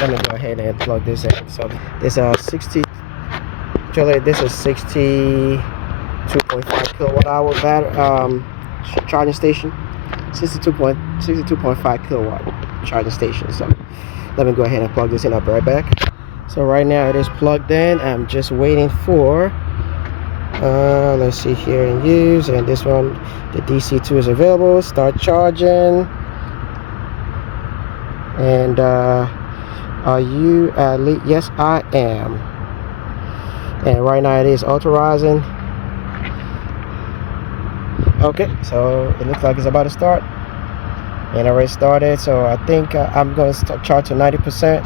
let me go ahead and plug this in. So this is 62.5 kilowatt hour battery charging station. 62.5 kilowatt charging station. So let me go ahead and plug this in. I'll be right back. So right now it is plugged in. I'm just waiting for let's see here in use, and this one, the DC2 is available. Start charging. And are you yes, I am. And right now it is authorizing. Okay, so it looks like it's about to start, and I already started. So I think I'm going to charge to 90%.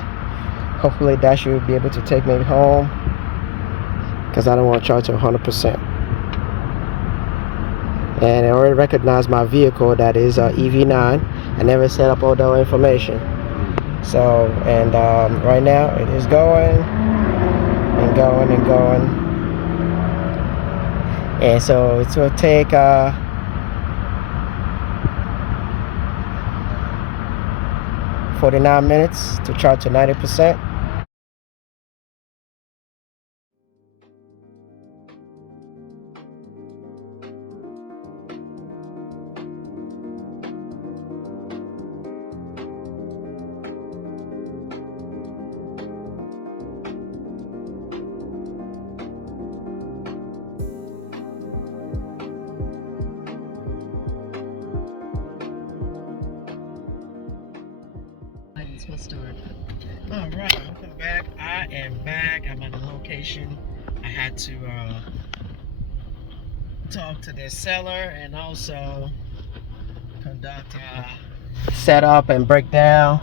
Hopefully that should be able to take me home, because I don't want to charge to 100%. And I already recognize my vehicle, that is EV9. I never set up all the information. So, and right now it is going and going and going. And so it will take 49 minutes to charge to 90%. Will start. All right, welcome back. I am back. I'm at the location. I had to talk to the seller and also conduct setup and breakdown.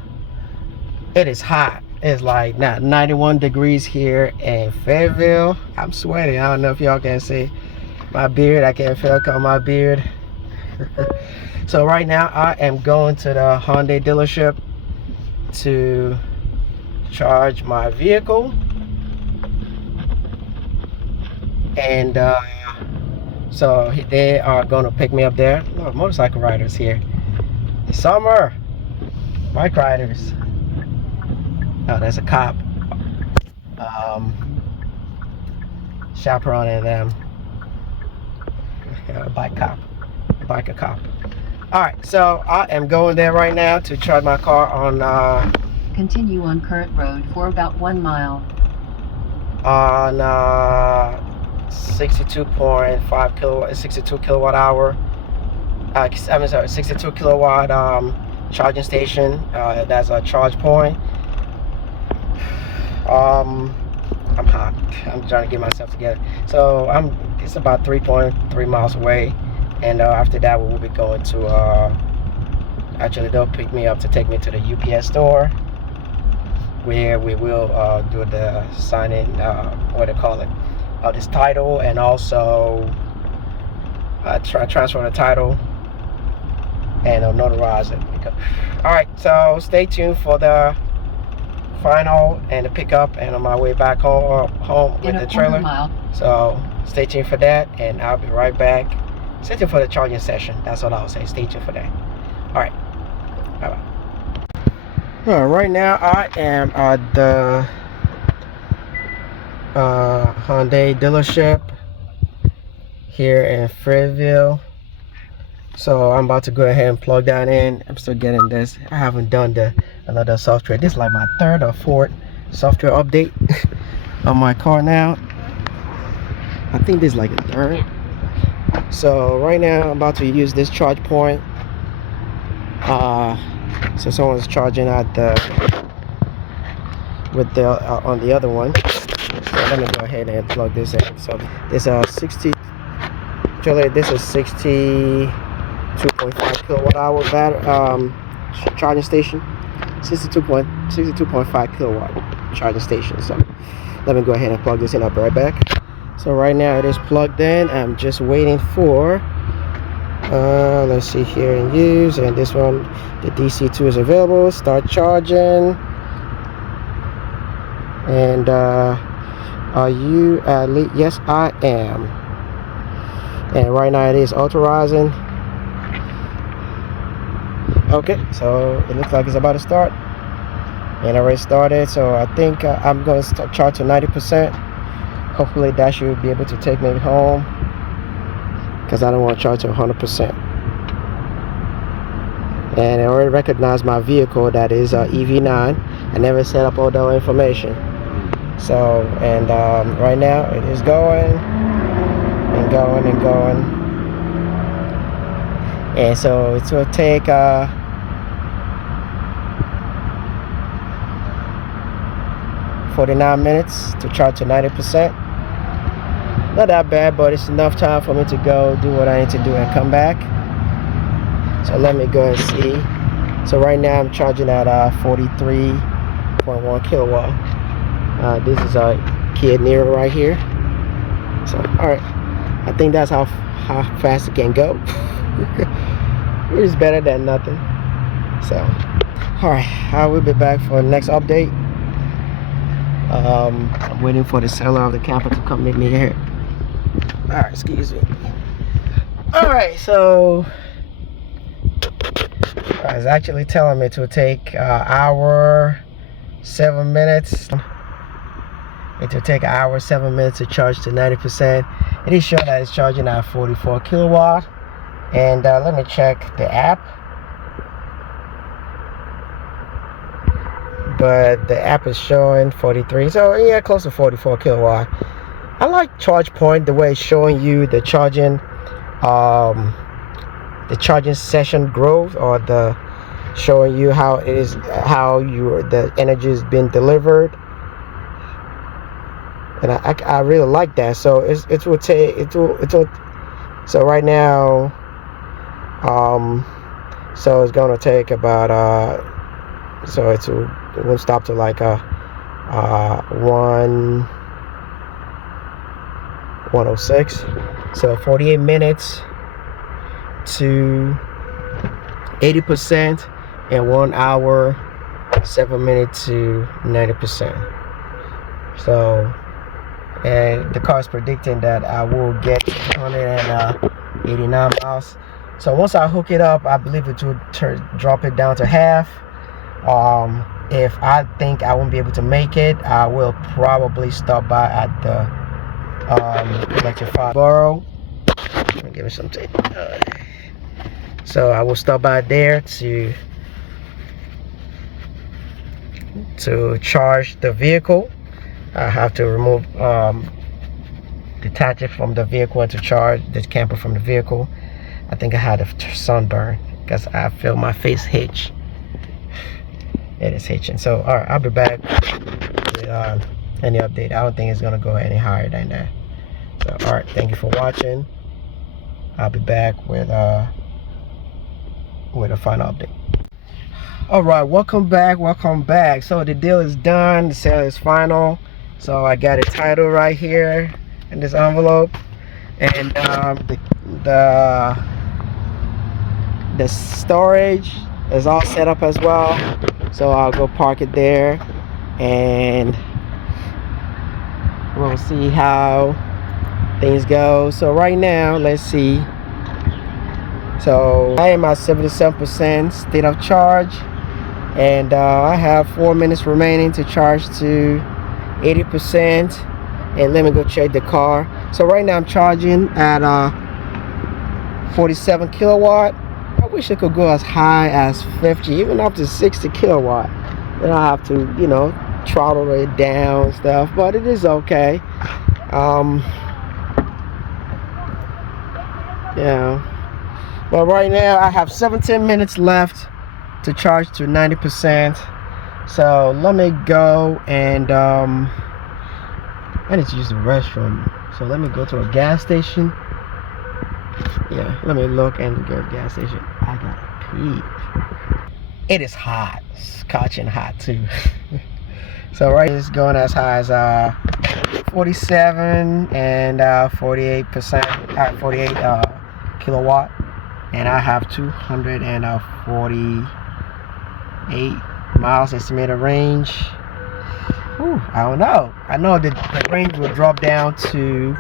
It is hot. It's like 91 degrees here in Fayetteville. I'm sweating. I don't know if y'all can see my beard. I can feel it on my beard. So right now I am going to the Hyundai dealership to charge my vehicle, and so they are going to pick me up there. A lot of motorcycle riders here. It's summer. Bike riders. Oh, there's a cop chaperoning them. A biker cop. All right, so I am going there right now to charge my car on Continue on current road for about 1 mile. On 62.5 kilowatt, 62 kilowatt hour. I'm sorry, 62 kilowatt charging station. That's a charge point. I'm hot. I'm trying to get myself together. So it's about 3.3 miles away, and after that we will be going to actually they'll pick me up to take me to the UPS store, where we will do the signing, what do you call it, this title, and also transfer the title and notarize it. All right, so stay tuned for the final and the pickup, and on my way back home with the trailer. So stay tuned for that, and I'll be right back. Stay tuned for the charging session. That's what I'll say. Stay tuned for that. All right, bye bye. Right now I am at the Hyundai dealership here in Fayetteville. So I'm about to go ahead and plug that in. I'm still getting this. I haven't done another software. This is like my third or fourth software update on my car now. I think this is like a third. So right now I'm about to use this charge point. So someone's charging at on the other one. So let me go ahead and plug this in. So this is 62.5 kilowatt hour battery charging station. 62.5 kilowatt charging station. So let me go ahead and plug this in. I'll be right back. So right now it is plugged in. I'm just waiting for let's see here in use, and this one, the DC2 is available. Start charging. And are you yes, I am. And right now it is authorizing. Okay, so it looks like it's about to start, and already started. So I think I'm going to charge to 90%. Hopefully that should be able to take me home, because I don't want to charge to 100%. And I already recognize my vehicle, that is EV9. I never set up all that information. So, and right now it is going and going and going. And so it will take 49 minutes to charge to 90%. Not that bad, but it's enough time for me to go do what I need to do and come back. So let me go and see. So right now I'm charging at 43.1 kilowatt. This is a Kia Niro right here. So alright, I think that's how fast it can go. It is better than nothing. So alright, I will be back for the next update. I'm waiting for the seller of the camper to come meet me here. Alright, excuse me. Alright, so it's actually telling me to take hour 7 minutes. It will take an hour 7 minutes to charge to 90%. It is showing that it's charging at 44 kilowatt. And let me check the app. But the app is showing 43, so yeah, close to 44 kilowatt. I like ChargePoint, the way it's showing you the charging session growth, or the showing you how it is, how the energy is being delivered. And I really like that. So it will take so right now so it's gonna take about so it won't stop to like 1:06. So 48 minutes to 80%, and 1 hour 7 minutes to 90%. So, and the car is predicting that I will get 189 miles. So once I hook it up, I believe it will drop it down to half. If I think I won't be able to make it, I will probably stop by at the electrified borough. Let me give it some tape. So I will stop by there to charge the vehicle. I have to remove detach it from the vehicle to charge the camper from the vehicle. I think I had a sunburn because I feel my face hitch. It is hitching. So alright, I'll be back with any update. I don't think it's gonna go any higher than that. So alright, thank you for watching. I'll be back with a final update. Alright, welcome back. So the deal is done, the sale is final. So I got a title right here in this envelope, and the storage is all set up as well. So I'll go park it there, and we'll see how things go. So right now, let's see. So I am at 77% state of charge, and I have 4 minutes remaining to charge to 80%. And let me go check the car. So right now I'm charging at 47 kilowatt. I wish it could go as high as 50, even up to 60 kilowatt. Then I have to, you know, throttle it down and stuff, but it is okay. Yeah. But right now I have 17 minutes left to charge to 90%. So let me go and I need to use the restroom. So let me go to a gas station. Yeah, let me look and get a gas station. I gotta pee. It is hot. It's catching hot too. So right, it's going as high as 47 and 48%, 48 kilowatt, and I have 248 miles estimated range. Ooh, I don't know. I know that the range will drop down to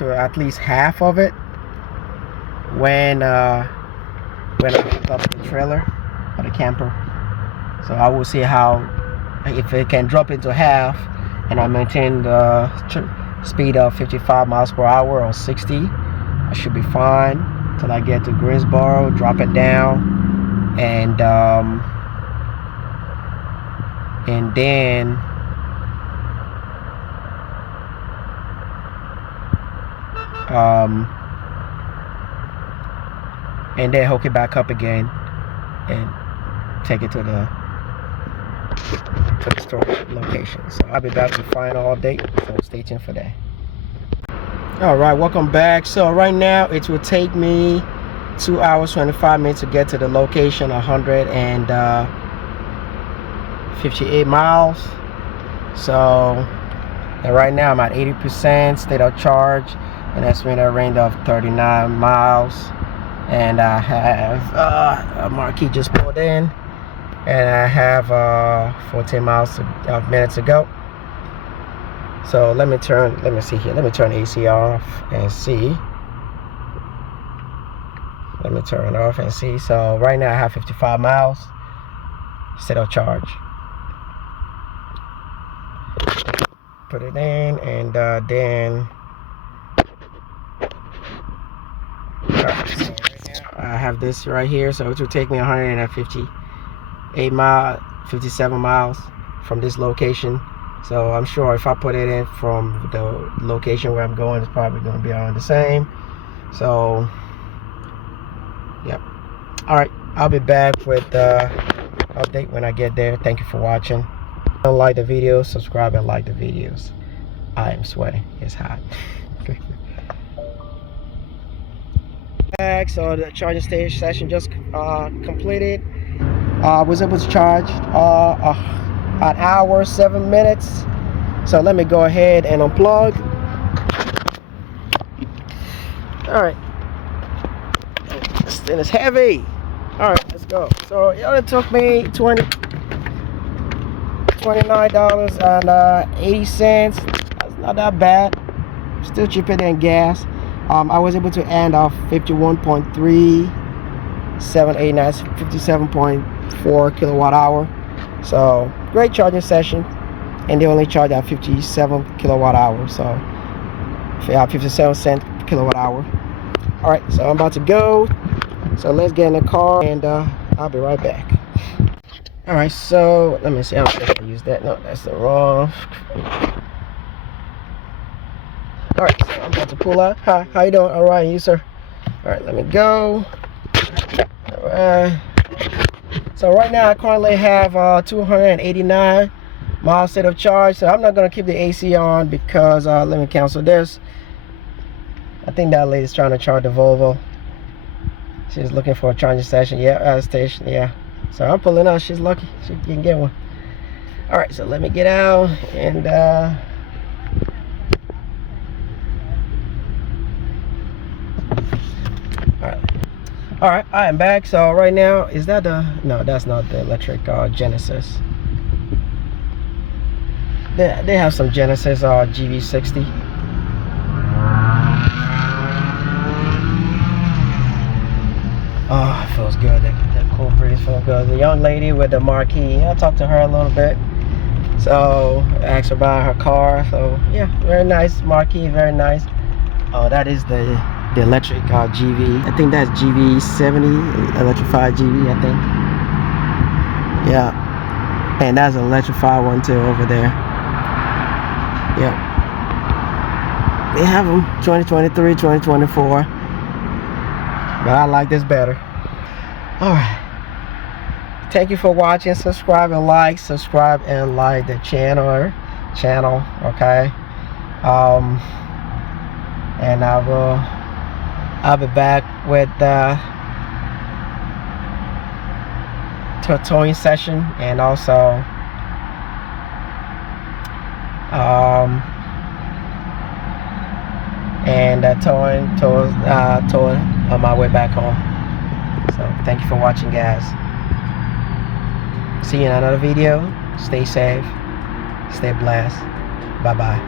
at least half of it. when I hook up the trailer or the camper. So I will see how, if it can drop into half and I maintain the speed of 55 miles per hour or 60, I should be fine till I get to Greensboro, drop it down, and then hook it back up again and take it to the storage location. So I'll be back with the final update, so stay tuned for that. All right, welcome back. So right now it will take me 2 hours 25 minutes to get to the location, 158 miles. So, and right now I'm at 80% state of charge, and that's been a range of 39 miles. And I have a marquee just pulled in, and I have 14 minutes to go. So let me turn AC off and see. Let me turn it off and see. So right now I have 55 miles state of charge. Put it in, and then alright, so right now I have this right here, so it will take me 57 miles from this location. So I'm sure if I put it in from the location where I'm going, it's probably going to be around the same. So yep. All right, I'll be back with the update when I get there. Thank you for watching. Don't like the videos, subscribe and like the videos. I am sweating, it's hot. So the charging station session just completed. I was able to charge an hour 7 minutes. So let me go ahead and unplug. All right, this thing is heavy. All right, let's go. So it only took me $29.80. That's not that bad, still cheaper than gas. I was able to end off 51.379, 57.4 kilowatt hour. So great charging session, and they only charge at 57 kilowatt hour, so 57 cents per kilowatt hour. All right, so I'm about to go, so let's get in the car, and I'll be right back. All right, so let me see. I don't think I use that. No, that's the wrong. All right, so I'm about to pull out. Hi, how you doing? All right, you sir. All right, let me go. All right. So right now I currently have 289 miles state of charge. So I'm not gonna keep the AC on because let me cancel this. I think that lady's trying to charge the Volvo. She's looking for a charging station. Yeah, station. Yeah. So I'm pulling out. She's lucky. She can get one. All right. So let me get out and. All right, I am back. So right now, is that the, no, that's not the electric Genesis. They have some Genesis GV60. Oh, it feels good. That cool breeze feels good. The young lady with the marquee, I talked to her a little bit. So I asked her about her car. So yeah, very nice marquee, very nice. Oh, that is the electric GV. I think that's GV70, electrified GV, I think. Yeah, and that's an electrified one too over there. Yeah, they have them 2023, 2024, but I like this better. All right, thank you for watching. Subscribe and like the channel. Okay, and I'll be back with the towing session, and also towing on my way back home. So thank you for watching, guys. See you in another video. Stay safe, stay blessed. Bye bye.